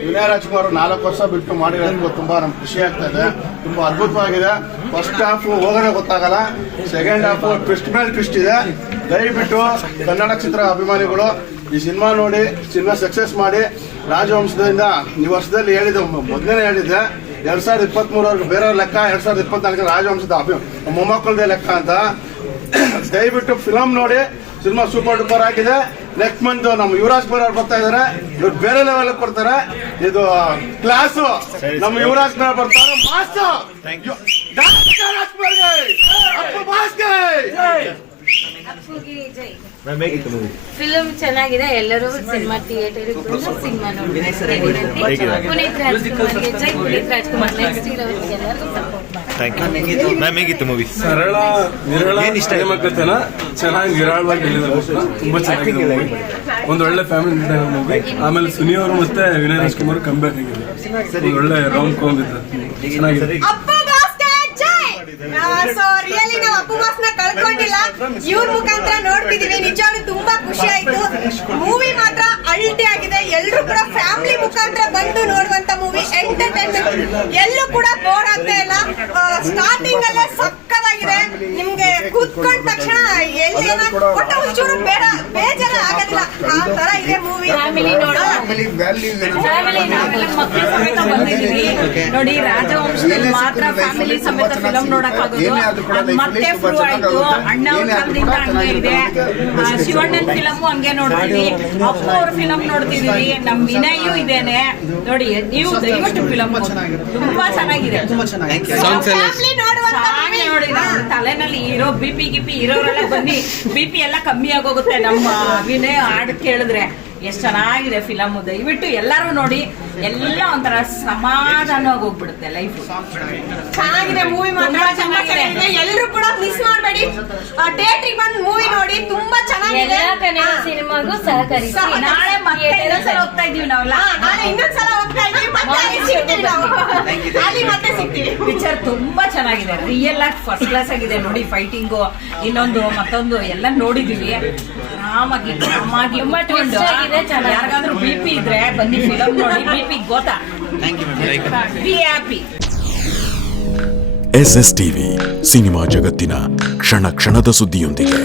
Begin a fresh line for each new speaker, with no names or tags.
ವಿನಯ ರಾಜ್ಕುಮಾರ್ ನಾಲ್ಕು ವರ್ಷ ಬಿಟ್ಟು ಮಾಡಿರೋದು ತುಂಬಾ ನಮ್ಗೆ ಖುಷಿ ಆಗ್ತಾ ಇದೆ. ತುಂಬಾ ಅದ್ಭುತವಾಗಿದೆ. ಫಸ್ಟ್ ಹಾಫ್ ಹೋಗೋದೇ ಗೊತ್ತಾಗಲ್ಲ. ಸೆಕೆಂಡ್ ಹಾಫ್ ಟ್ವಿಸ್ಟ್ ಮೇಲೆ ಟ್ವಿಸ್ಟ್ ಇದೆ. ದಯವಿಟ್ಟು ಕನ್ನಡ ಚಿತ್ರ ಅಭಿಮಾನಿಗಳು ಈ ಸಿನಿಮಾ ನೋಡಿ, ಸಿನಿಮಾ ಸಕ್ಸಸ್ ಮಾಡಿ. ರಾಜವಂಶದಿಂದ ಈ ವರ್ಷದಲ್ಲಿ ಹೇಳಿದ್ದೆ ಮೊದಲನೇ ಹೇಳಿದ್ದೆ. ಎರಡ್ ಸಾವಿರದ ಇಪ್ಪತ್ತ್ ಮೂರವರೆಗೂ ಬೇರೆಯವ್ರ ಲೆಕ್ಕ, ಎರಡ್ ಸಾವಿರದ ಇಪ್ಪತ್ನಾಲ್ಕು ರಾಜವಂಶದ ಅಭಿ ಮೊಮ್ಮಕ್ಕಳದೇ ಲೆಕ್ಕ ಅಂತ. ದಯವಿಟ್ಟು ಫಿಲಮ್ ನೋಡಿ. ಸಿನಿಮಾ ಸೂಪರ್ ಡೂಪರ್ ಆಗಿದೆ. ನೆಕ್ಸ್ಟ್ ಮಂತ್ ನಮ್ಮ ಯುವರಾಜ್ ಕುಮಾರ್ ಅವ್ರು ಬರ್ತಾ ಇದಾರೆ. ಇವ್ರು ಬೇರೆ ಲೆವೆಲ್ ಬರ್ತಾರೆ. ಇದು ಕ್ಲಾಸ್ ನಮ್ಮ ಯುವರಾಜ್ ಕುಮಾರ್ ಬರ್ತಾರೆ.
ಫಿಲ್ಮ್ ಚೆನ್ನಾಗಿದೆ. ಎಲ್ಲರೂ ಸಿನಿಮಾ ಥಿಯೇಟರ್ ಸಿನಿಮಾ ನೋಡಿ ಪುನೀತ್ ರಾಜ್ಕುಮಾರ್ ಜೈ. ಪುನೀತ್ ರಾಜ್ಕುಮಾರ್ ನೆಕ್ಸ್ಟ್ ಇರೋರಿಗೆ ಎಲ್ಲರಿಗೂ ಸಪೋರ್ಟ್ ಮಾಡಿ.
ಥ್ಯಾಂಕ್ ಯು ಮ್ಯಾಮ್ ಹೇಗಿತ್ತು ಮೂವಿ
ಸರಳ ವಿರಳ
ಏನು ಇಷ್ಟ? ಆಯ್ತು?
ಚೆನ್ನಾಗಿ ವಿರಳವಾಗಿ ಹೇಳಿದ್ದಾರೆ ತುಂಬಾ ಚೆನ್ನಾಗಿದೆ ಒಂದು ಒಂದ್ ಒಳ್ಳೆ ಫ್ಯಾಮಿಲಿ ಮೂವಿ ಆಮೇಲೆ ಸುನಿ ಅವರು ಮತ್ತೆ ವಿನಯ್ ರಾಜ್ಕುಮಾರ್ ಕಂಬ್ಯಾಕ್ ಆಗಿದೆ ಒಳ್ಳೆ ರೌಂಡ್ ಕಾಮ್ ಇದೆ ಚೆನ್ನಾಗಿದೆ.
ಅಪ್ಪು ಬಾಸ್ಗೆ ಜೈ ಸೊ ರಿಯಲಿ ನಾವು ಅಪ್ಪು ಬಾಸ್ನ ಕಳ್ಕೊಂಡಿಲ್ಲ. ಇವ್ರ ಮುಖಾಂತರ ನೋಡ್ತಿದೀವಿ. ನಿಜವಾಗ್ಲೂ ತುಂಬಾ ಖುಷಿ ಆಯ್ತು. ಮೂವಿ ಮಾತ್ರ ಅಲ್ಟಿ ಆಗಿದೆ. ಎಲ್ರು ಕೂಡ ಫ್ಯಾಮಿಲಿ ಮುಖಾಂತರ ಬಂದು ನೋಡುವಂತ ಮೂವಿ ಎಂಟರ್ಟೈನ್ಮೆಂಟ್. ಎಲ್ಲೂ ಕೂಡ ಬೋರ್ ಆಗ್ತಾ ಇಲ್ಲ. ಸ್ಟಾರ್ಟಿಂಗ್ ಅಲ್ಲೇ ಸಕ್ಕದಾಗಿದೆ ನಿಮ್ಗೆ ಕೂತ್ಕೊಂಡ ತಕ್ಷಣ ಎಲ್ಲಿ ಏನ ಒಟ್ಟ ಒಂಚೂರು ಬೇಡ ಬೇಜಾರ ಆಗೋದಿಲ್ಲ. ಆ ತರ ಇದೆ ಮೂವಿ
ಫ್ಯಾಮಿಲಿ ನೋಡೋ ಫ್ಯಾಮಿಲಿ ನಾವೆಲ್ಲ ಬಂದಿದ್ದೀವಿ ನೋಡಿ ರಾಜವಂಶದಲ್ಲಿ ಮಾತ್ರ ಫ್ಯಾಮಿಲಿ ಸಮೇತ ಫಿಲಂ ನೋಡಕ್ ಆಗೋದು ಮತ್ತೆ ಫ್ರೂ ಆಯ್ತು. ಅಣ್ಣ ಅವ್ರ ಕಾಲದಿಂದ ಹಂಗೆ ಇದೆ ಶಿವಣ್ಣನ್ ಫಿಲಮ್ ಹಂಗೆ ನೋಡ್ತೀವಿ. ಅಪ್ಪ ಅವ್ರ ಫಿಲಂ ನೋಡ್ತಿದೀವಿ. ನಮ್ ವಿನಯು ಇದೇನೆ. ನೋಡಿ ನೀವು ದಯವಿಟ್ಟು ಫಿಲಂ ತುಂಬಾ ಚೆನ್ನಾಗಿದೆ.
ಫ್ಯಾಮಿಲಿ ನೋಡುವಂತ
ಸಾಂಗ್ ನೋಡಿ ನಮ್ಮ ತಲೆನಲ್ಲಿ ಇರೋ ಬಿಪಿ ಗಿಪಿ ಇರೋರೆಲ್ಲ ಬನ್ನಿ. ಬಿಪಿ ಎಲ್ಲ ಕಮ್ಮಿ ಆಗೋಗುತ್ತೆ ನಮ್ಮ ವಿನಯ್ ಹಾಡು ಕೇಳಿದ್ರೆ. ಎಷ್ಟ್ ಚೆನ್ನಾಗಿದೆ ಫಿಲಮ್ ದಯವಿಟ್ಟು ಎಲ್ಲರೂ ನೋಡಿ ಎಲ್ಲ ಒಂಥರ ಸಮಾಧಾನವಾಗಿ ಹೋಗ್ಬಿಡುತ್ತೆ ಲೈಫ್
ಚೆನ್ನಾಗಿದೆ ಮೂವಿ
ಚೆನ್ನಾಗಿದೆ.
ಎಲ್ಲರೂ ಕೂಡ ಮಿಸ್ ಮಾಡಬೇಡಿ. ಥಿಯೇಟ್ರಿಗೆ ಬಂದು ಮೂವಿ ನೋಡಿ ತುಂಬಾ ಚೆನ್ನಾಗಿದೆ.
ಸಿನಿಮಾಗೂ ಸಹಕರಿಸಿ.
ಸಹ-
ನಾಳೆ ಮತ್ತೆ ಇನ್ನೊಂದ್ಸಲ ಹೋಗ್ತಾ ಇದೀವಿ ನಾವೆಲ್ಲ.
ನಾಳೆ ಇನ್ನೊಂದ್ಸಲ ಹೋಗ್ತಾ ಇದೀವಿ ಮತ್ತೆ ಅಲ್ಲಿ ಸಿಗ್ತೀವಿ ನಾವು. ಅಲ್ಲಿ ಮತ್ತೆ ಸಿಗ್ತೀವಿ
ಪಿಕ್ಚರ್ ತುಂಬಾ ಚೆನ್ನಾಗಿದೆ. ರಿಯಲ್ ಆಗಿ ಫಸ್ಟ್ ಕ್ಲಾಸ್ ಆಗಿದೆ ನೋಡಿ ಫೈಟಿಂಗು ಇನ್ನೊಂದು ಮತ್ತೊಂದು ಎಲ್ಲ ನೋಡಿದೀವಿ. ಆರಾಮಾಗಿ ಆರಾಮಾಗಿ ಯಾರಿಗಾದ್ರೂ ಬಿ ಪಿ ಇದ್ರೆ ಬನ್ನಿ ಫಿಲಮ್ ನೋಡಿ ಬಿ ಪಿ ಗೊತ್ತಾ? Be happy
S S TV cinema ಜಗತ್ತಿನ ಕ್ಷಣ ಕ್ಷಣದ ಸುದ್ದಿಯೊಂದಿಗೆ.